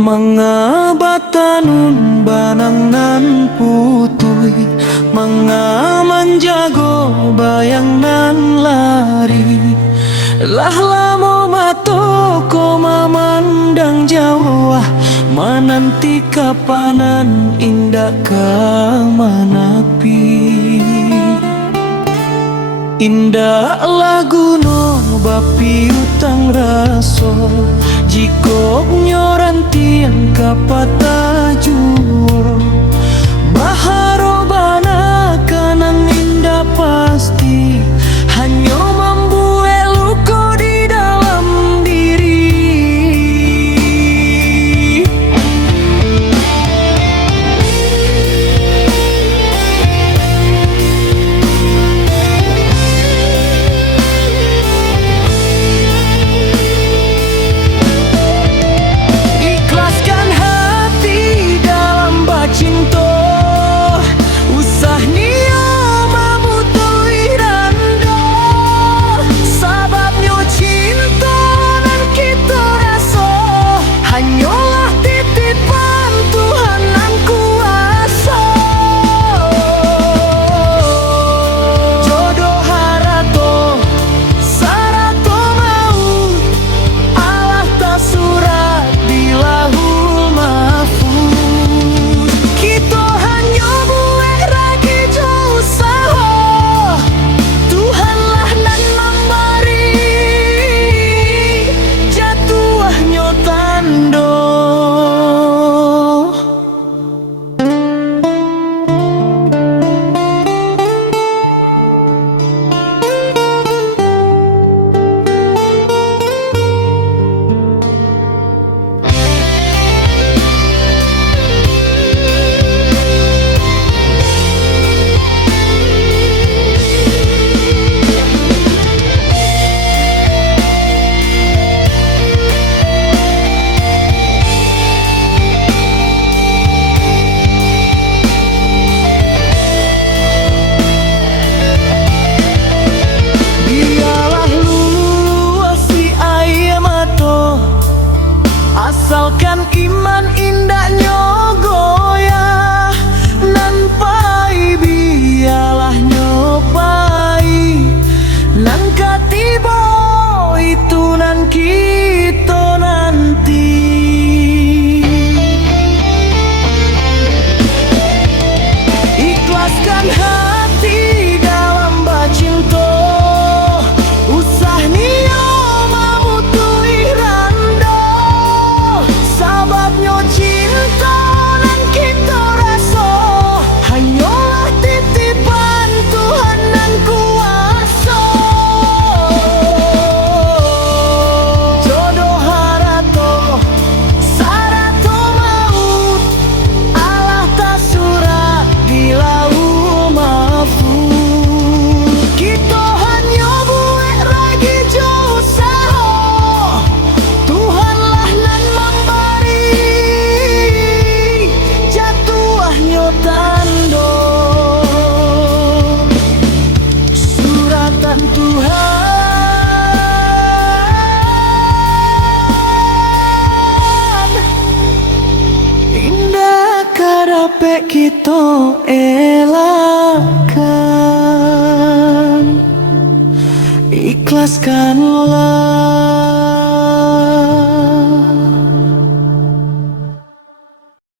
Mangabatanun banang nan putui, mangamanjago bayang nan lari. Lah lamo matoko mamandang jauh, menanti kapanan indah kamanapi. Indah lagu no bapi utang raso, jikok nyorantian kapata juo. Baharo bana kanan indah pasti, hanya membuat luka di dalam diri. Ikhlaskan hati dalam bacinto, usah nia mamutui rando. Sababnya cinta dan kita rasa, hanyalah titipan Tuhan yang kuasa. Jodoh harato sarato maut, Allah tak surat di lahul mahfuz. Kita hanya buat ragi usaha, Tuhanlah nan memberi, jatuhnya tando. Biarlah luasi air mata, asalkan iman indahnya goyah. Nan pai biarlah nyopai, nan katiba itu nan kita nanti. Ikhlaskan hati dalam bacinto, usah nia mamutui rando. Sababnya cinta dan kita rasa, hanyalah titipan Tuhan yang kuasa. Jodoh harato sarato maut, Allah tak surat di lauh mahfuz. Kita hanya buat ragi usaha, Tuhanlah nan memberi, jatuhnya tando. Suratan Tuhan, indah karape kita elakkan. Ikhlaskanlah